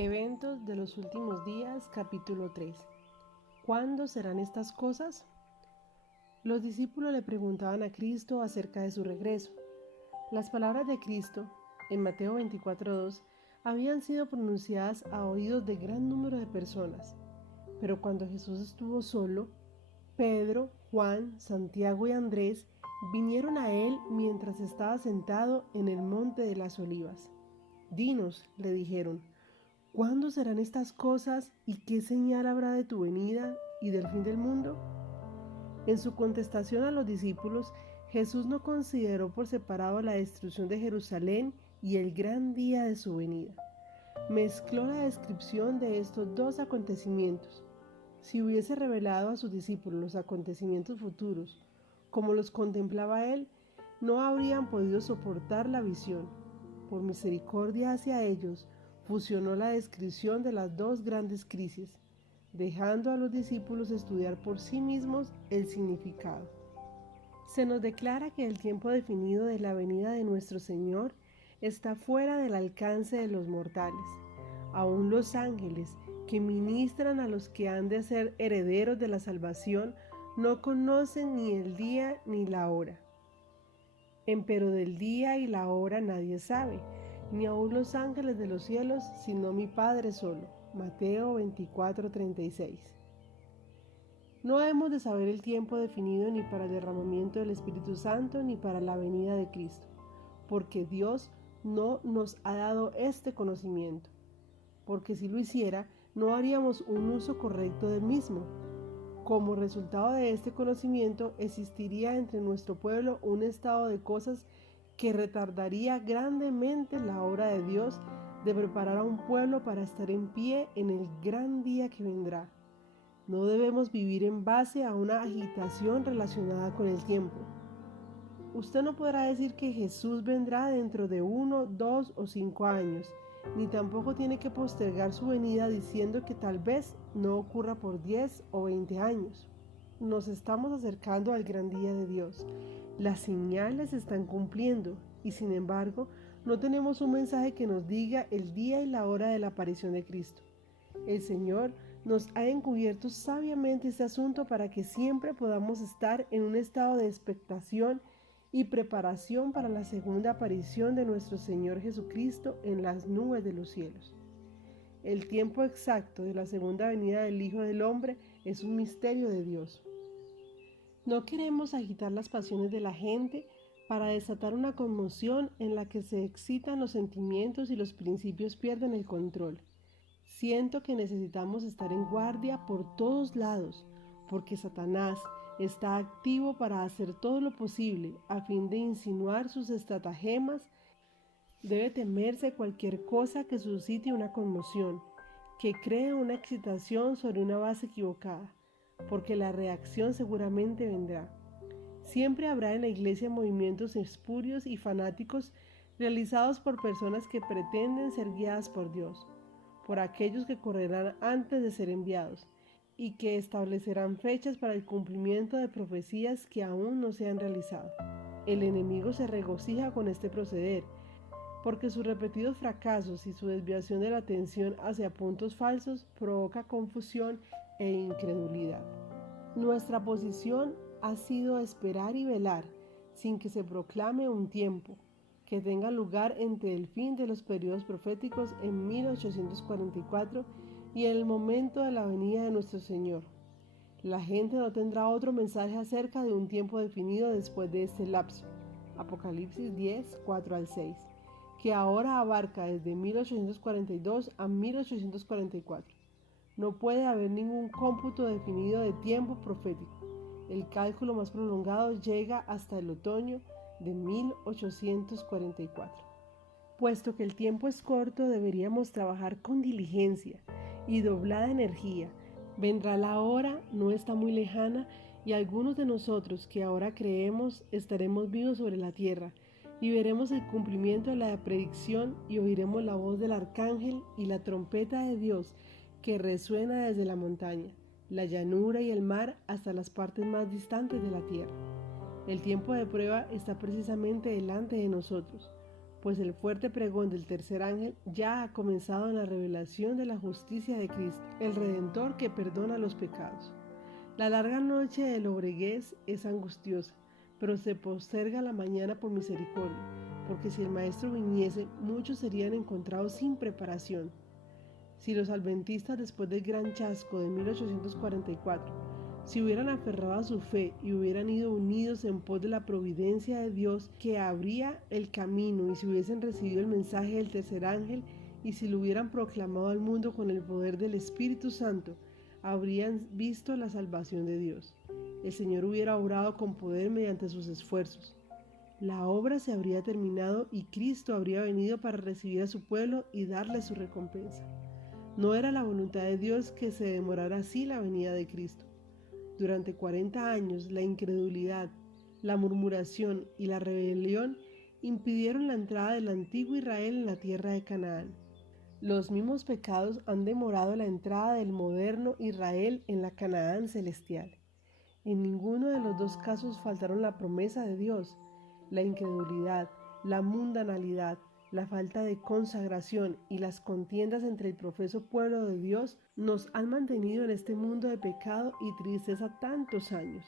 Eventos de los últimos días, capítulo 3. ¿Cuándo serán estas cosas? Los discípulos le preguntaban a Cristo acerca de su regreso. Las palabras de Cristo, en Mateo 24:2, habían sido pronunciadas a oídos de gran número de personas. Pero cuando Jesús estuvo solo, Pedro, Juan, Santiago y Andrés vinieron a él mientras estaba sentado en el monte de las Olivas. Dinos, le dijeron, ¿cuándo serán estas cosas y qué señal habrá de tu venida y del fin del mundo? En su contestación a los discípulos, Jesús no consideró por separado la destrucción de Jerusalén y el gran día de su venida. Mezcló la descripción de estos dos acontecimientos. Si hubiese revelado a sus discípulos los acontecimientos futuros, como los contemplaba él, no habrían podido soportar la visión. Por misericordia hacia ellos, fusionó la descripción de las dos grandes crisis, dejando a los discípulos estudiar por sí mismos el significado. Se nos declara que el tiempo definido de la venida de nuestro Señor está fuera del alcance de los mortales. Aún los ángeles, que ministran a los que han de ser herederos de la salvación, no conocen ni el día ni la hora. Empero del día y la hora nadie sabe, ni aun los ángeles de los cielos, sino mi Padre solo. Mateo 24:36. No hemos de saber el tiempo definido ni para el derramamiento del Espíritu Santo ni para la venida de Cristo, porque Dios no nos ha dado este conocimiento, porque si lo hiciera, no haríamos un uso correcto del mismo. Como resultado de este conocimiento, existiría entre nuestro pueblo un estado de cosas que retardaría grandemente la obra de Dios de preparar a un pueblo para estar en pie en el gran día que vendrá. No debemos vivir en base a una agitación relacionada con el tiempo. Usted no podrá decir que Jesús vendrá dentro de 1, 2 o 5 años, ni tampoco tiene que postergar su venida diciendo que tal vez no ocurra por 10 o 20 años. Nos estamos acercando al gran día de Dios. Las señales se están cumpliendo y sin embargo no tenemos un mensaje que nos diga el día y la hora de la aparición de Cristo. El Señor nos ha encubierto sabiamente este asunto para que siempre podamos estar en un estado de expectación y preparación para la segunda aparición de nuestro Señor Jesucristo en las nubes de los cielos. El tiempo exacto de la segunda venida del Hijo del Hombre es un misterio de Dios. No queremos agitar las pasiones de la gente para desatar una conmoción en la que se excitan los sentimientos y los principios pierden el control. Siento que necesitamos estar en guardia por todos lados, porque Satanás está activo para hacer todo lo posible a fin de insinuar sus estratagemas. Debe temerse cualquier cosa que suscite una conmoción, que cree una excitación sobre una base equivocada, porque la reacción seguramente vendrá. Siempre habrá en la iglesia movimientos espurios y fanáticos realizados por personas que pretenden ser guiadas por Dios, por aquellos que correrán antes de ser enviados y que establecerán fechas para el cumplimiento de profecías que aún no se han realizado. El enemigo se regocija con este proceder, porque sus repetidos fracasos y su desviación de la atención hacia puntos falsos provoca confusión e incredulidad. Nuestra posición ha sido esperar y velar sin que se proclame un tiempo que tenga lugar entre el fin de los periodos proféticos en 1844 y el momento de la venida de nuestro Señor. La gente no tendrá otro mensaje acerca de un tiempo definido después de este lapso, Apocalipsis 10, 4 al 6, que ahora abarca desde 1842 a 1844. No puede haber ningún cómputo definido de tiempo profético. El cálculo más prolongado llega hasta el otoño de 1844. Puesto que el tiempo es corto, deberíamos trabajar con diligencia y doblada energía. Vendrá la hora, no está muy lejana, y algunos de nosotros que ahora creemos estaremos vivos sobre la tierra y veremos el cumplimiento de la predicción y oiremos la voz del arcángel y la trompeta de Dios que resuena desde la montaña, la llanura y el mar hasta las partes más distantes de la tierra. El tiempo de prueba está precisamente delante de nosotros. pues el fuerte pregón del tercer ángel ya ha comenzado en la revelación de la justicia de Cristo, el Redentor que perdona los pecados. La larga noche de lobreguez es angustiosa, pero se posterga la mañana por misericordia, porque si el Maestro viniese, muchos serían encontrados sin preparación. Si los adventistas, después del gran chasco de 1844, se hubieran aferrado a su fe y hubieran ido unidos en pos de la providencia de Dios que abría el camino, y si hubiesen recibido el mensaje del tercer ángel y si lo hubieran proclamado al mundo con el poder del Espíritu Santo, habrían visto la salvación de Dios. El Señor hubiera obrado con poder mediante sus esfuerzos. La obra se habría terminado y Cristo habría venido para recibir a su pueblo y darle su recompensa. No era la voluntad de Dios que se demorara así la venida de Cristo. Durante 40 años, la incredulidad, la murmuración y la rebelión impidieron la entrada del antiguo Israel en la tierra de Canaán. Los mismos pecados han demorado la entrada del moderno Israel en la Canaán celestial. En ninguno de los dos casos faltaron la promesa de Dios. La incredulidad, la mundanalidad, la falta de consagración y las contiendas entre el profeso pueblo de Dios nos han mantenido en este mundo de pecado y tristeza tantos años.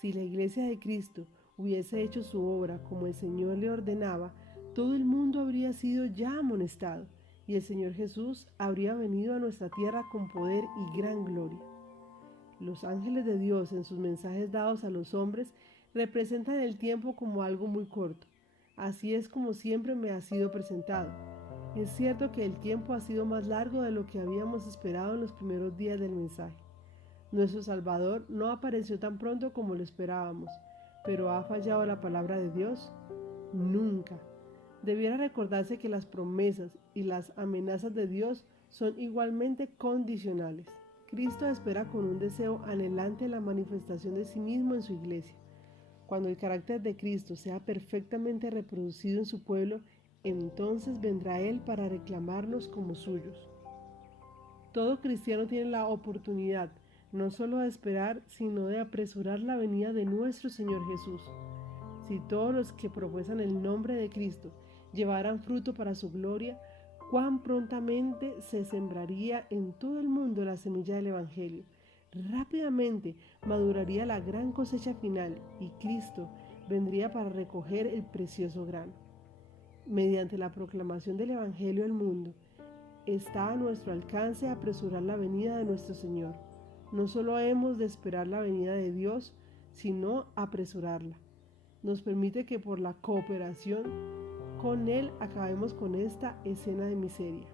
Si la Iglesia de Cristo hubiese hecho su obra como el Señor le ordenaba, todo el mundo habría sido ya amonestado y el Señor Jesús habría venido a nuestra tierra con poder y gran gloria. Los ángeles de Dios, en sus mensajes dados a los hombres, representan el tiempo como algo muy corto. Así es como siempre me ha sido presentado. Es cierto que el tiempo ha sido más largo de lo que habíamos esperado en los primeros días del mensaje. Nuestro Salvador no apareció tan pronto como lo esperábamos, pero ¿ha fallado la palabra de Dios? Nunca. Debiera recordarse que las promesas y las amenazas de Dios son igualmente condicionales. Cristo espera con un deseo anhelante la manifestación de sí mismo en su iglesia. Cuando el carácter de Cristo sea perfectamente reproducido en su pueblo, entonces vendrá Él para reclamarnos como suyos. Todo cristiano tiene la oportunidad no solo de esperar, sino de apresurar la venida de nuestro Señor Jesús. Si todos los que profesan el nombre de Cristo llevaran fruto para su gloria, cuán prontamente se sembraría en todo el mundo la semilla del Evangelio. Rápidamente maduraría la gran cosecha final y Cristo vendría para recoger el precioso grano. Mediante la proclamación del Evangelio al mundo, está a nuestro alcance apresurar la venida de nuestro Señor. No solo hemos de esperar la venida de Dios, sino apresurarla. Nos permite que por la cooperación con Él acabemos con esta escena de miseria.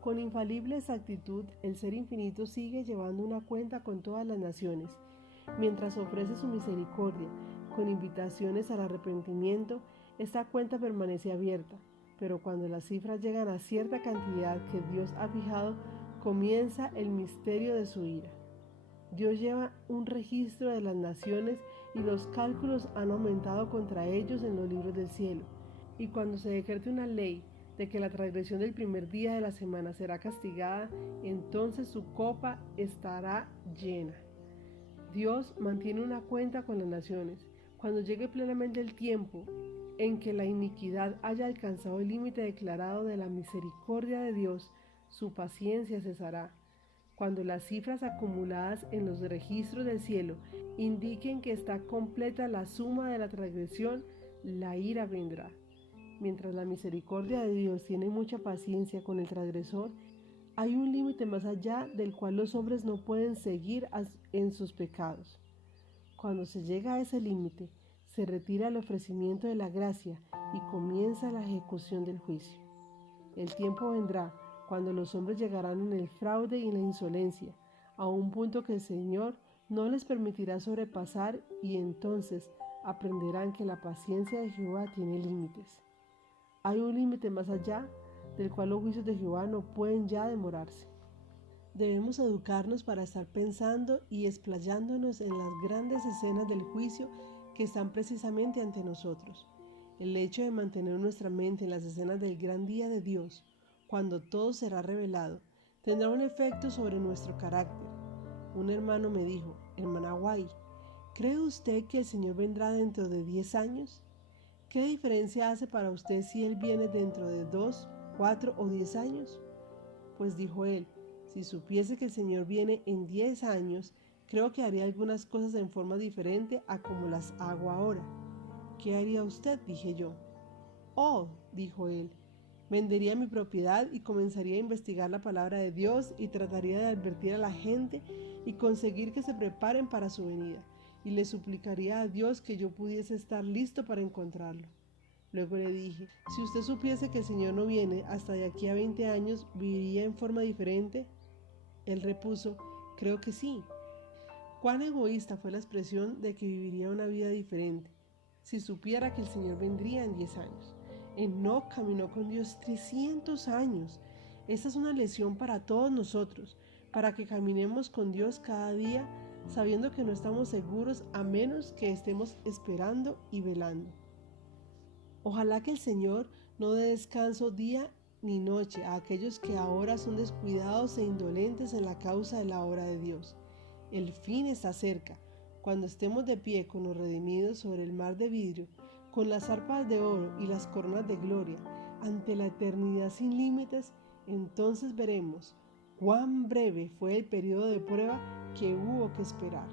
Con infalible exactitud, el Ser Infinito sigue llevando una cuenta con todas las naciones, mientras ofrece su misericordia, con invitaciones al arrepentimiento. Esta cuenta permanece abierta, pero cuando las cifras llegan a cierta cantidad que Dios ha fijado, comienza el misterio de su ira. Dios lleva un registro de las naciones y los cálculos han aumentado contra ellos en los libros del cielo. Y cuando se decrete una ley de que la transgresión del primer día de la semana será castigada, entonces su copa estará llena. Dios mantiene una cuenta con las naciones. Cuando llegue plenamente el tiempo en que la iniquidad haya alcanzado el límite declarado de la misericordia de Dios, su paciencia cesará. Cuando las cifras acumuladas en los registros del cielo indiquen que está completa la suma de la transgresión, la ira vendrá. Mientras la misericordia de Dios tiene mucha paciencia con el transgresor, hay un límite más allá del cual los hombres no pueden seguir en sus pecados. Cuando se llega a ese límite, se retira el ofrecimiento de la gracia y comienza la ejecución del juicio. El tiempo vendrá cuando los hombres llegarán en el fraude y en la insolencia, a un punto que el Señor no les permitirá sobrepasar, y entonces aprenderán que la paciencia de Jehová tiene límites. Hay un límite más allá del cual los juicios de Jehová no pueden ya demorarse. Debemos educarnos para estar pensando y explayándonos en las grandes escenas del juicio que están precisamente ante nosotros. El hecho de mantener nuestra mente en las escenas del gran día de Dios, cuando todo será revelado, tendrá un efecto sobre nuestro carácter. Un hermano me dijo: hermana Guay, ¿cree usted que el Señor vendrá dentro de 10 años? ¿Qué diferencia hace para usted si Él viene dentro de 2, 4 o 10 años? Pues dijo él, si supiese que el Señor viene en 10 años, creo que haría algunas cosas en forma diferente a como las hago ahora. ¿Qué haría usted?, dije yo. Oh, dijo él, vendería mi propiedad y comenzaría a investigar la palabra de Dios y trataría de advertir a la gente y conseguir que se preparen para su venida, y le suplicaría a Dios que yo pudiese estar listo para encontrarlo. Luego le dije, si usted supiese que el Señor no viene hasta de aquí a 20 años, ¿viviría en forma diferente? Él repuso, creo que sí. Cuán egoísta fue la expresión de que viviría una vida diferente, si supiera que el Señor vendría en 10 años. Enoc caminó con Dios 300 años. Esta es una lección para todos nosotros, para que caminemos con Dios cada día, sabiendo que no estamos seguros a menos que estemos esperando y velando. Ojalá que el Señor no dé descanso día ni noche a aquellos que ahora son descuidados e indolentes en la causa de la obra de Dios. El fin está cerca. Cuando estemos de pie con los redimidos sobre el mar de vidrio, con las arpas de oro y las coronas de gloria, ante la eternidad sin límites, entonces veremos cuán breve fue el periodo de prueba que hubo que esperar.